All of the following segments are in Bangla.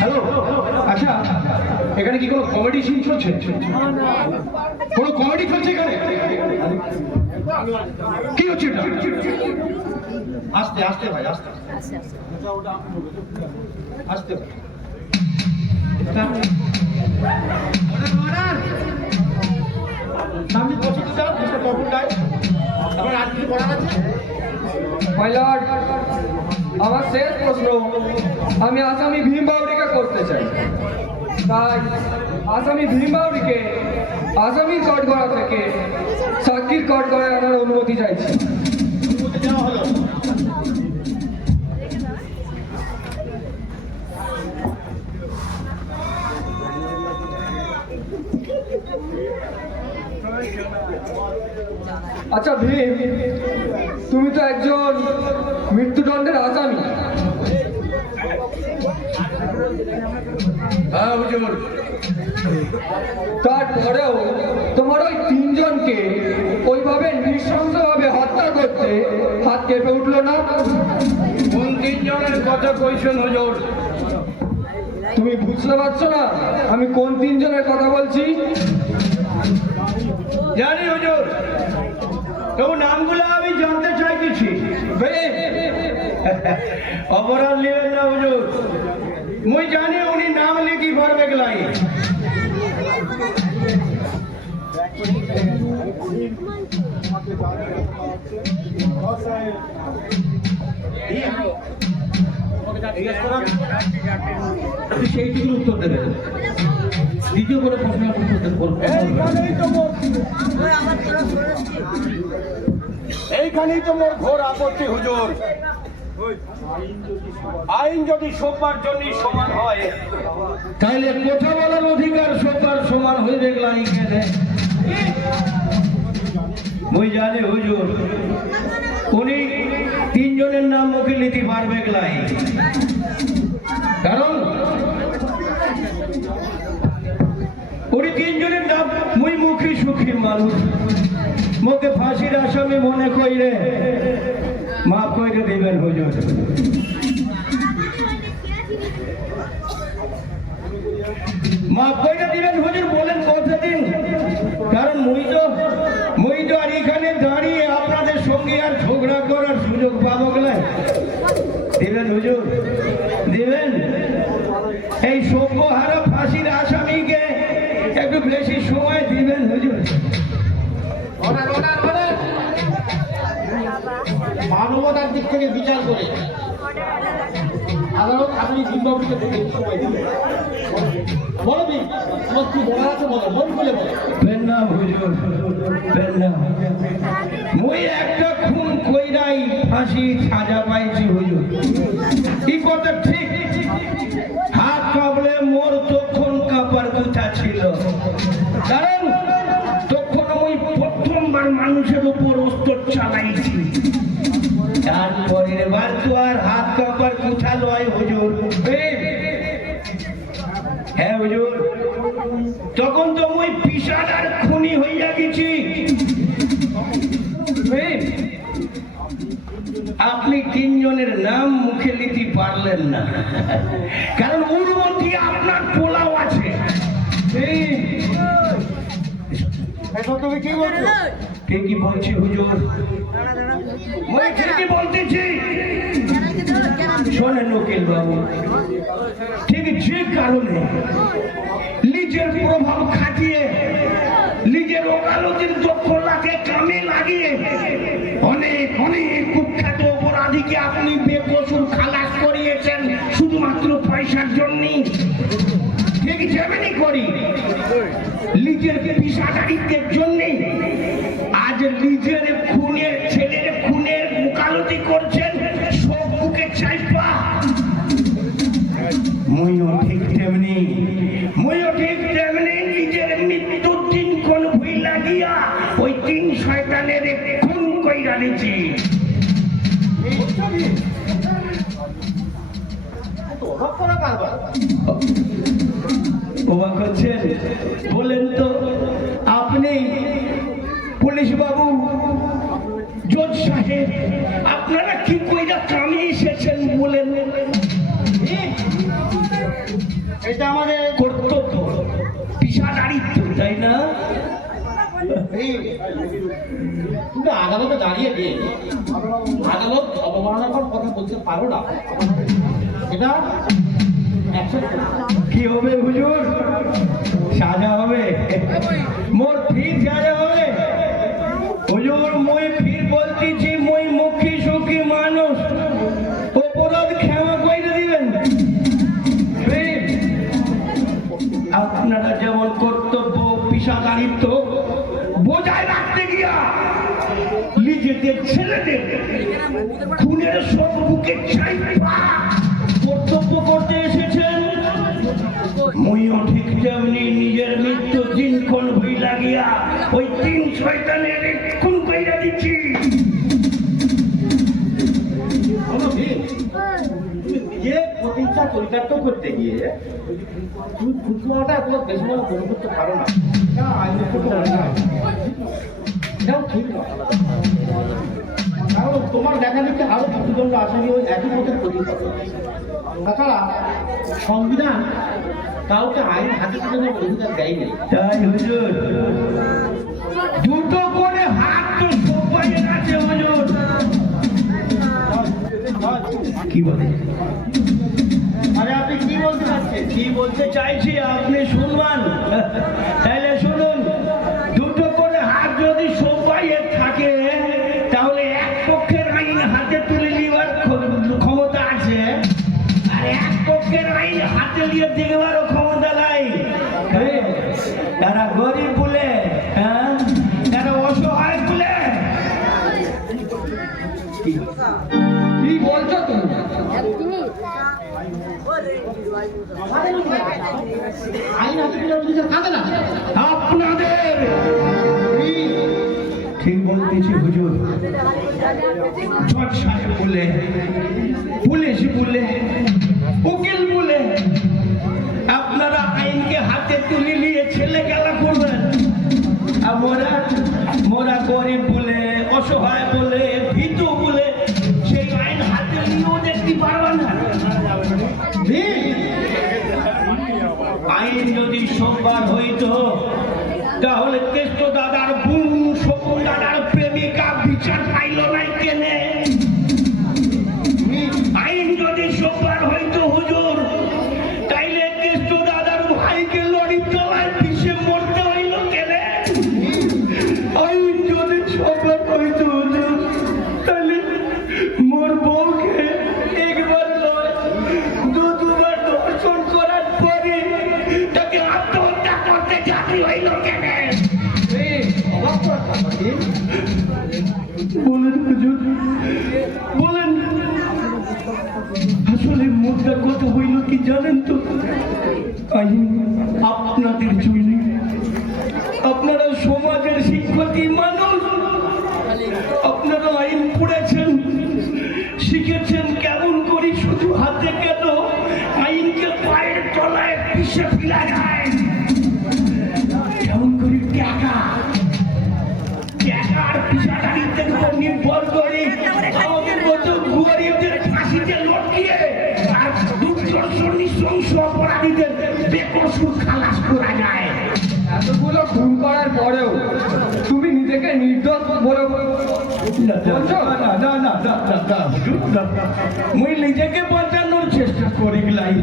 হ্যালো, আচ্ছা এখানে কি কোনো কমেডি সিন চলছে? কোনো কমেডি চলছে এখানে? কি হচ্ছে এটা? আস্তে আস্তে ভাই, আস্তে আস্তে ভাই। সামনে বসে তো যাও, মিস্টার পপুলার। আমার আর কিছু বলার আছে? মাই লর্ড, আমার শেষ প্রশ্ন আমি আসামি ভীম বাউরিকে করতে চাই। তাই আসামি ভীম বাউরিকে আসামির কাঠগড়া থেকে সাক্ষীর কাঠগড়ায় আনার অনুমতি চাইছি। দেওয়া হলো। আচ্ছা ভীম, তুমি তো একজন মৃত্যুদণ্ডের আসামি। হ্যাঁ হুজুর। তারপরেও তোমার ওই তিনজনকে ওইভাবে নৃশংসভাবে হত্যা করতে হাত কেঁপে উঠলো না? কোন তিনজনের কথা কইছেন হুজুর? তুমি বুঝতে পারছো না আমি কোন তিনজনের কথা বলছি? জানি হুজুর, তবু নামগুলো আমি জানতে চাইতেছি। অপরাধ নেবেন না হুজুর, মুই জানি উনি নাম লিখি পারবে গেলাই। সেইটুকুর উত্তর দেবেন, দ্বিতীয় করে প্রশ্ন এইখানেই তো মোর ঘোর আপত্তি হুজুর। আইন যদি সবার জন্য সমান হয়, তাহলে কথা বলার অধিকার সবার সমান হয়ে দেখলাম এখানে। মুই জানি হুজুর, উনি তিনজনের নাম মুখে নিতে পারবে গেলাই, কারণ উনি তিনজনের নাম মুই মুখী সুখী মানুষ, মুখে ফাঁসির আসামি মনে কইরে মাফ কইরে দিবেন হুজুর। মাফ কইরে দিবেন হুজুর, বলেন কতদিন? কারণ মুই তো আর এখানে দাঁড়িয়ে আপনাদের সঙ্গে আর ঝগড়া করার সুযোগ পাবো গেলে। দিবেন হুজুর, দিবেন? এই সভ্যহারা ফাঁসির আসামিকে একটু বেশি সময় দিবেন হুজুর। মানবতার দিক থেকে বিচার করে আদালত আপনি জিম্বাবুকে সময় দিবেন। বলো দিন, তোমার কি বলা আছে বলো, মন খুলে বলো। মুই একটা খুন কইরাই ফাঁসি সাজা পাইছি হুজুর, কি কথা ঠিক? হাত কাঁপলে মোর তখন কাঁপার কথা ছিল, কারণ তখন ওই প্রথমবার মানুষের উপর অস্ত্র চালাইছি। তারপরের বার তো আর হাত কাঁপার কথা লয় হুজুর। হ্যাঁ হুজুর, তখন তো ওই পিসাদার খুনি হইয়া গেছি। আপনি তিনজনের নাম মুখে নিতে পারলেন না, কারণ ওর মধ্যে আপনার পোলাও আছে। তুমি কি বলছো? ঠিকই বলছি হুজুর, মই ঠিকই বলতেছি। শোনেন উকিল বাবু, ঠিক যে কারণে নিজের প্রভাব খাটিয়ে নিজের ওকালতির দক্ষতাকে কামে লাগিয়ে অনেক অনেক কুখ্যাত অপরাধীকে আপনি বেকসুর খালাস করিয়েছেন শুধুমাত্র পয়সার জন্য। ঠিক যেমনি করি নিজের পেশাদারিত্বের জন্য আজ নিজের খুনের ছেলের খুনের ওকালতি করছেন সব বুকে চাইপা। মুইও ঠিক তেমনি নিজের মৃত্যুর দিন কোন ভুই লাগিয়া ওই তিন শয়তানের খুন কইরা দিছি। অবাক হচ্ছেন? বলেন তো পুলিশ বাবু, জজ সাহেব, আপনারা কি কইরা কামে এসেছেন বলেন? এটা আমাদের কর্তব্য, পেশাদারিত্ব, তাই না? তুমি আদালতে দাঁড়িয়ে দিয়ে আদালত অবমাননাকর কথা বলতে পারো না। এটা কি হবে হুজুর? সাজা হবে, মোর ফির সাজা হবে। হুজুর মই ফির বলতেছি, মই মুখী সুখী মানুষ, অপরাধ ক্ষমা করে দিবেন। ফির আপনারা যেমন কর্তব্য, পেশাদারিত্ব বজায় রাখতে গিয়া নিজেদের ছেলেদের খুনের সব বুকে চাইপা কর্তব্য করতে এসেছেন, মইও ঠিক তেমনি নিজের মৃত্যু দিনক্ষণ ভই লাগিয়া ওই 3 শয়তানের খুন কইরা দিচ্ছি। নিজে প্রতিষ্ঠা চরিতার্থ করতে গিয়ে তুমি খুচরোটা এত বেশি মনে করতে পারো না। এটা আইনত এটাও ঠিক নয়। কারণ তোমার দেখা দিচ্ছে আরো প্রতিদণ্ড আসামি ওই একই পথের প্রতিষ্ঠা। তাছাড়া সংবিধান কাউকে আইন হাতে তুলে নেওয়ার অধিকার দেয়নি। তাই হুজুর, দুটো করে হাত তো সবাই আছে হুজুর। কি বলে? আরে আপনি কি বলতে চাচ্ছেন? কি বলতে চাইছি আপনি শুনবেন? তাহলে শুনুন, দুটো করে হাত যদি সবাই থাকে তাহলে এক পক্ষের আইন হাতে তুলে নেওয়ার ক্ষমতা আছে, আর এক পক্ষের আইন হাতে নিয়ে দেখবারও ক্ষমতা নাই। তারা গরিব বলে, হ্যাঁ, তারা অসহায় বলে। কি বলছো তুমি? আইন হাতে তুলে অধিকার কাঁদে না আপনাদের। ঠিক বলতেছি হুজুর। জজ সাহেব বলে, পুলিশ বলে, উকিল বলে, আপনারা আইনকে হাতে তুলে নিয়ে ছেলে খেলা করবেন, আর মোরা গরিব বলে, অসহায় বলে, ভীতু বলে সেই আইন হাতে নিয়েও দেখতে পারবেন না। আইন যদি সোমবার হইতো তাহলে কেষ্ট দাদার বোন, শকুন দাদার প্রেমিকা বিচার পাইল নাই কেনে? আইন যদি সোমবার হইতো হুজুর, তাইলে কেষ্ট দাদার ভাইকে লড়ি তলায় পিছে মরতে হইল কেনে? আইন যদি সোমবার হইতো হুজুর, তাইলে মোর বউকে একবার নয় দুবার দর্শন করার পরে তাকে আত্মহত্যা করতে যাত্রী হইল কেনে? বলেন হুজুর, বলেন। আসলে মুদ্রা কথা হইল কি জানেন তো? আইন আপনাদের জন্য, আপনারা সমাজের শিক্ষিত মানুষ, আপনারা আইন পড়েছেন, শিখেছেন কেমন করি শুধু হাতে কেন আইনকে পায়ের তলায় পিষে ফেলা যায়, কেমন করি টাকার পেশাদারিত্বের উপর নির্ভর করে আমাদের মতো গরিবদের ফাঁসিতে লটকিয়ে আর দুর্দর্শন নৃশংস অপরাধীদের বেকসুর খালাস করা যায়। এতগুলো খুন করার পরেও তুমি নিজেকে নির্দোষ বলে মুই নিজেকে বাঁচানোর চেষ্টা করি গেলাই।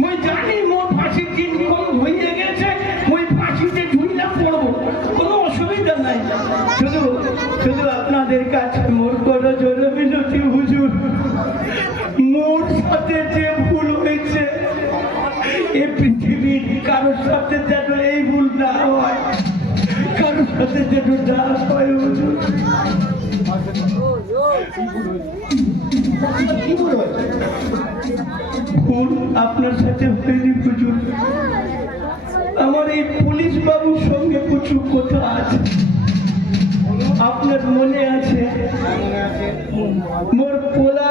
মুই জানি মোর ফাঁসির দিন কম হয়ে গেছে, মুই ফাঁসিতে ঝুইলা পড়বো, কোনো অসুবিধা নাই। শুধু আপনাদের কাছে মোর কোনো জন্য বিনতি হুজুর, মোর সাথে যে ভুল হয়েছে এই পৃথিবীর কারোর সাথে যেন এই ভুল না হয়, কারোর সাথে যেন না হয় হুজুর। কি ভুল হয়েছে? ভুল আপনার সাথে হয়নি হুজুর। আমার এই পুলিশ বাবুর সঙ্গে কিছু কথা আছে, আপনার মনে আছে? মোর পোলা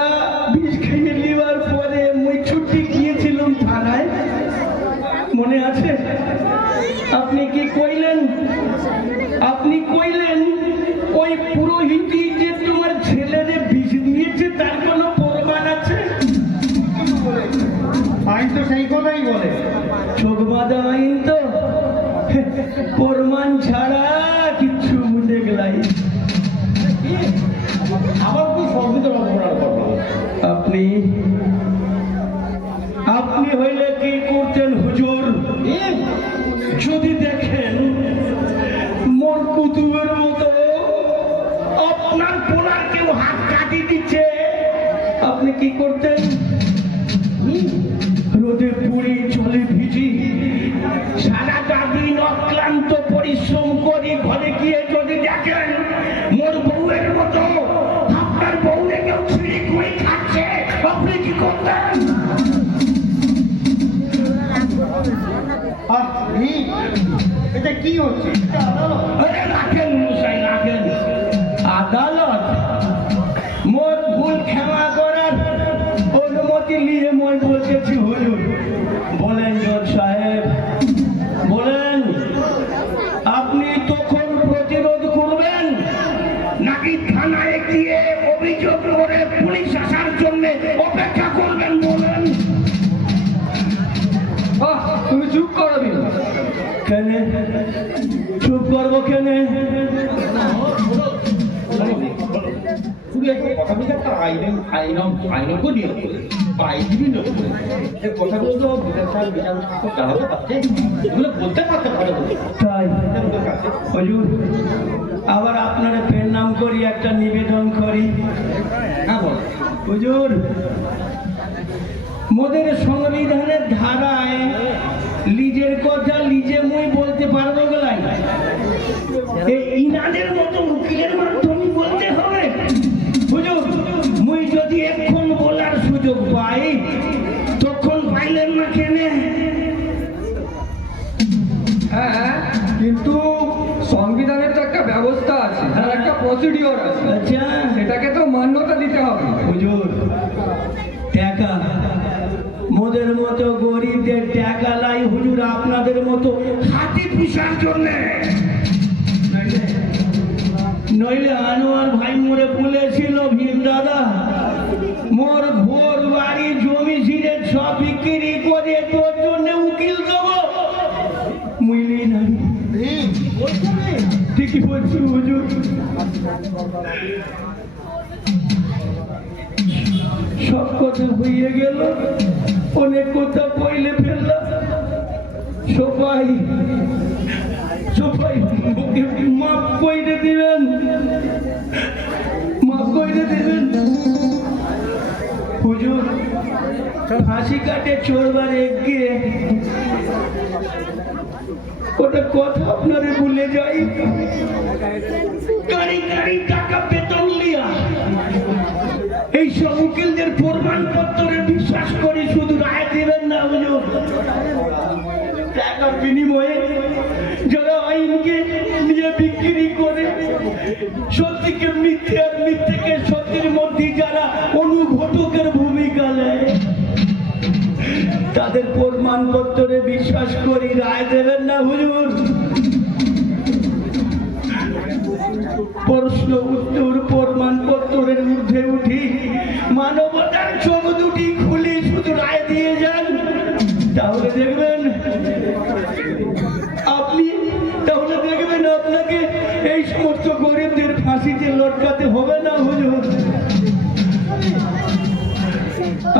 বিষ খেয়ে নেওয়ার পরে মুই ছুটি গিয়েছিলাম থানায়, মনে আছে? আপনি কি কইলেন? আপনি কইলেন তো সেই কথাই বলে। চোখ বাঁধা আইন তো প্রমাণ ছাড়া কিচ্ছু বুঝে গেলাই। আবার তো সংবিধান অপরাধ করবো। আপনি আপনি হইলে কি করতেন হুজুর? যদি দেখেন মোর কুতুবের মতো আপনার পোলার কেউ হাত কাটি দিচ্ছে, আপনি কি করতেন? রোদে পুড়ি চলে ভিজি সারাটা দিন অক্লান্ত পরিশ্রম করি, ঘরে গিয়ে যদি দেখেন মোর বউয়ের মতো আপনার বউরে কেউ ছিঁড়ি করে খাচ্ছে, আপনি কি করতেন? এটা কি হচ্ছে? আরে রাখেন মশাই রাখেন। আদালত মোর ভুল ক্ষমা করার অনুমতি নিয়ে মই বলতেছি হুজুর। বলেন জজ সাহেব, বলেন আপনি তখন প্রতিরোধ করবেন নাকি থানায় গিয়ে অভিযোগ করে পুলিশ আসার জন্য অপেক্ষা করবেন? বলেন। তুমি চুপ করবি? কেন চুপ করবো? কেন? শুধু একটা কথা বলতে একটা আইনজ্ঞ নিয়োগ করে বা আইনজীবী নিয়োগ করে এই কথাগুলো তো বিচার সাহেব বিচার জানাতে পারছে, এগুলো বলতে পারতে পারে। তাই হুজুর আবার আপনার পেন নাম করি একটা নিবেদন করি। হ্যাঁ বল। হুজুর মোদের সংবিধানের ধারায় লিজের কথা লিজে মুই বলতে পারবো গলাই, ইনাদের মতো উকিলের মাধ্যমে বলতে হবে? হুজুর মুই যদি এখন বলার সুযোগ পাই তখন পাইলেন না কেন? হ্যাঁ, কিন্তু সংবিধানের তো একটা ব্যবস্থা আছে, তার একটা প্রসিডিওর আছে, আচ্ছা সেটাকে তো মান্যতা দিতে হবে। হুজুর টাকা মোদের মতো গরিবদের টাকা লাই হুজুর আপনাদের মতো হাতি পুষার জন্য, নইলে আনোয়ার ভাই মোরে বলেছিল ভীম দাদা মোর ঘোর বাড়ি জমি ছিঁড়ে সব বিক্রি করে তোর জন্য উকিল দেব, মুইলি নাই। ঠিকই বলছি হুজুর। সব কথা হইয়ে গেল, অনেক কথা বইলে ফেললাম। সবাই সবাই মাফ করে দিবেন, মাফ করে দিবেন হুজুর। হাসি কাটে চোরবার গিয়ে ওটা কথা আপনারে ভুলে যাই। গাড়ি গাড়ি টাকা বেতন লিয়া এইসব উকিলদের প্রমাণপত্রে বিশ্বাস করে শুধু রায় দেবেন না হুজুর। টাকার বিনিময়ে যারা আইনকে নিয়ে বিক্রি করে সত্যিকে মিথ্যে আর মিথ্যেকে সত্যির মধ্যে যারা অনুঘটকের ভূমিকা নেয় তাদের প্রমাণপত্রে বিশ্বাস করি রায় দেবেন না হুজুর। প্রশ্ন উত্তর প্রমাণপত্রের ঊর্ধ্বে উঠি মানবতার চোখ দুটি খুলে শুধু রায় দিয়ে যান, তাহলে দেখবেন আপনি, তাহলে দেখবেন আপনাকে এই সমস্ত গরিবদের ফাঁসিতে লটকাতে হবে না হুজুর।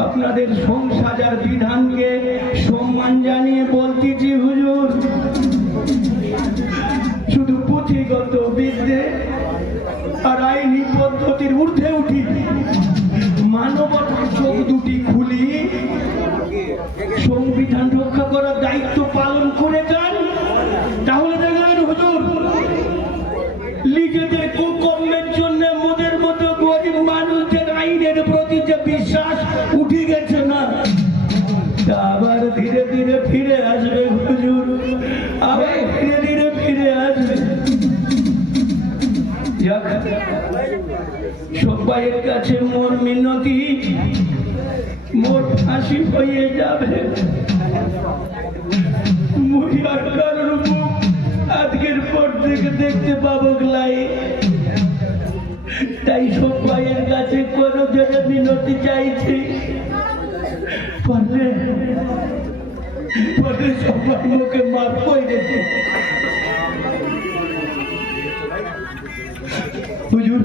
আপনাদের সংসাজার বিধানকে সম্মান জানিয়ে বলতেছি হুজুর, শুধু পুঁথিগত বিদ্যে আর আইনি পদ্ধতির ঊর্ধ্বে উঠি মানবতার চোখ দুটি খুলি সংবিধান রক্ষা করার দায়িত্ব পালন করে যান, তাহলে দেখবেন হুজুর নিজেদের কুকর্মের জন্য মোদের মতো গরিব মানুষদের আইনের প্রতি যে বিশ্বাস উঠে গেছে না তা আবার ধীরে ধীরে ফিরে আসবে হুজুর, আবার ধীরে ধীরে ফিরে আসবে। সবাইয়ের কাছে মোর মিনতি, মোর ফাঁসি হয়ে যাবে। মহিলার কারোর মুখ আজকের পর থেকে দেখতে পাবো গলাই, তাই সবাইয়ের কাছে কোনো জন্য মিনতি চাইছি পারলে সবার মুখে মাফ করে দিতে। হুজুর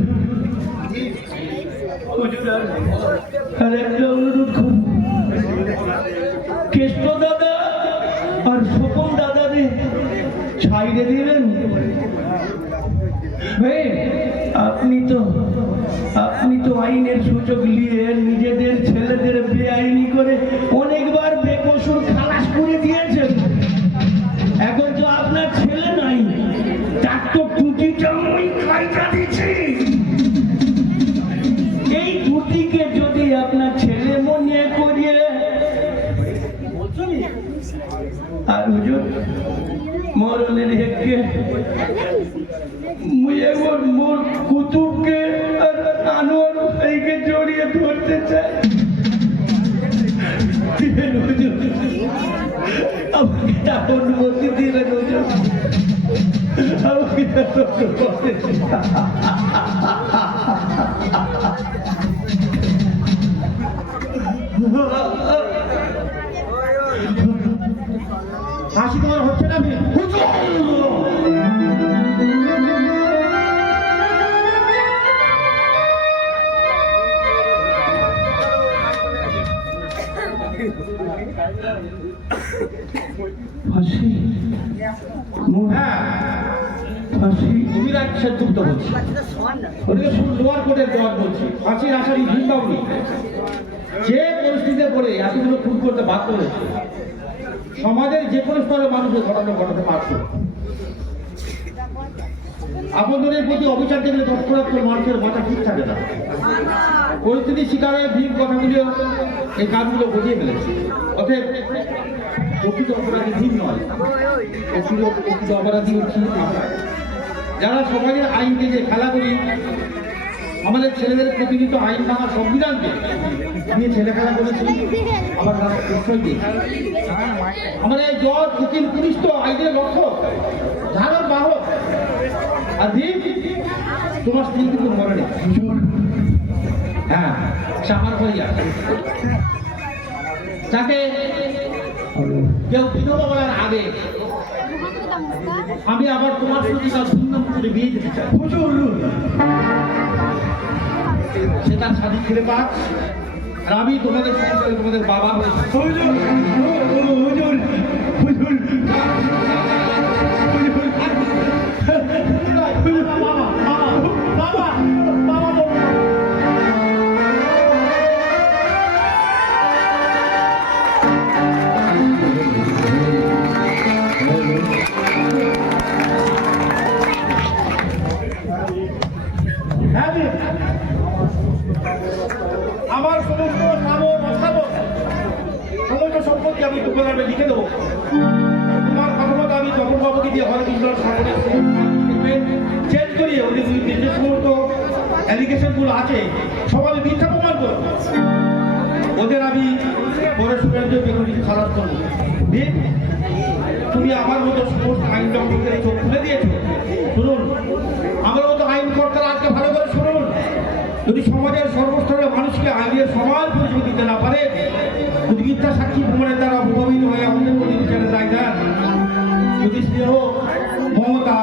আর একটা অনুরোধ করব, কৃষ্ণ দাদা আর স্বপন দাদারে ছাইড়ে দিলেন। আপনি তো আইনের সুযোগ নিয়ে নিজেদের ছেলেদের বেআইনি করে অনেকবার বেকসুর খালাস করে দিয়েছেন। এখন তো আপনার ছেলে নাই, তার তো টুটিটা আমি খাইটা দিচ্ছি। এই টুটিকে যদি আপনার ছেলে মনে করিয়ে আর হুজুর মরণের হেঁকে মোর কুতুবকে আর আনোয়ার ভাইকে জড়িয়ে ধরতে চাই। দিবেন হুজুর, আমাকে অনুমতি দিবেন হুজুর, আমাকে অনুমতি। হাসি তোমার হচ্ছে না? ফাঁসি হ্যাঁ, ফাঁসি অভিরাজ সেনগুপ্ত বলছি, ওদিকে লোয়ার কোর্টের জজ বলছি। ফাঁসির আসামি ভীমবাবুরি যে পরিস্থিতিতে পড়ে এতগুলো খুন করতে বাধ্য হয়েছে, সমাজের যে কোনো স্তরের মানুষের ঘটনা ঘটাতে পারত। আপনজনের প্রতি অবিচার দেখলে তৎক্ষণাৎ মানুষের মাথা ঠিক থাকে না। পরিস্থিতির শিকারে ভীম কথাগুলিও এই কাজগুলো বুঝিয়ে ফেলেছে। অতএব প্রকৃত অপরাধী ভীম নয়, প্রকৃত অপরাধী হচ্ছে আমরা, যারা সমাজের আইনকে যে খেলা করি, আমাদের ছেলেদের প্রতিনিধিত আইন ভাঙা সংবিধানকে নিয়ে ছেলে খেলা করেছি, আবার তার প্রশ্রয় দিয়েছি। আমাদের এই জজ, উকিল, পুলিশ তো আইনের লক্ষ্য, ধারণ বাহক। আর ভীম, তোমার স্ত্রী কিন্তু মরে নেই। হ্যাঁ, সে আমার হয়ে যাবে। তাকে কেউ বিধবা বলার আগে আমি আবার তোমার সাথে তার সুন্দর করে বিয়ে দিতে চাই। সে তার স্বাধীন ফিরে পাক, আর আমি তোমাদের সংসারে তোমাদের বাবা হয়েছি। আমার সমস্ত সমস্ত সম্পত্তি আমি তোমার নামে লিখে দেবো। তোমার কথা মতো আমি তপন বাবুকে দিয়ে হরে কৃষ্ণ চেঞ্জ করিয়ে ওদের যে সমস্ত অ্যালিগেশনগুলো আছে সব আমি মিথ্যা প্রমাণ করবো। ওদের আমি পরে শুনে খালাস করবো। তুমি আমার মতো সমস্ত আইন ডক্টরদের চোখ খুলে দিয়েছো। শুনুন, আমার মতো আইন কর্তারা আজকে ভালো করে শুনুন, যদি সমাজের সর্বস্তরের মানুষকে আইনের সমান পরিচয় দিতে না পারে, যদি মিথ্যা সাক্ষী প্রমাণের দ্বারা প্রভাবিত হয়ে আমাদের প্রতি বিচারের দায় দেন, যদি স্নেহ, মমতা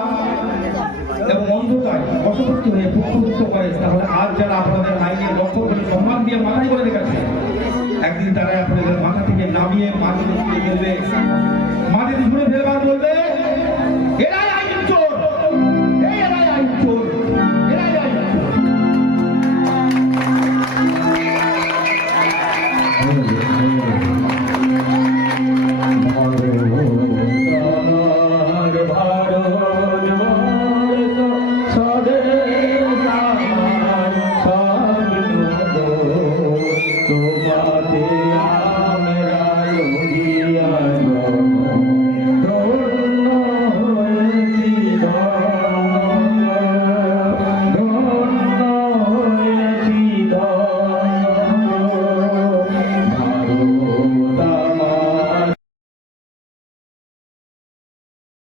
এবং অন্ধকার বশবর্তী হয়ে পক্ষভুক্ত করে, তাহলে আজ যারা আপনাদের আইনের লক্ষ্য করে সম্মান দিয়ে মাথায় করে রেখেছে, একদিন তারা আপনাদের মাথা থেকে নামিয়ে মাটিতে ছুঁড়ে ফেলবে, মাটিতে ছুঁড়ে ফেলবে।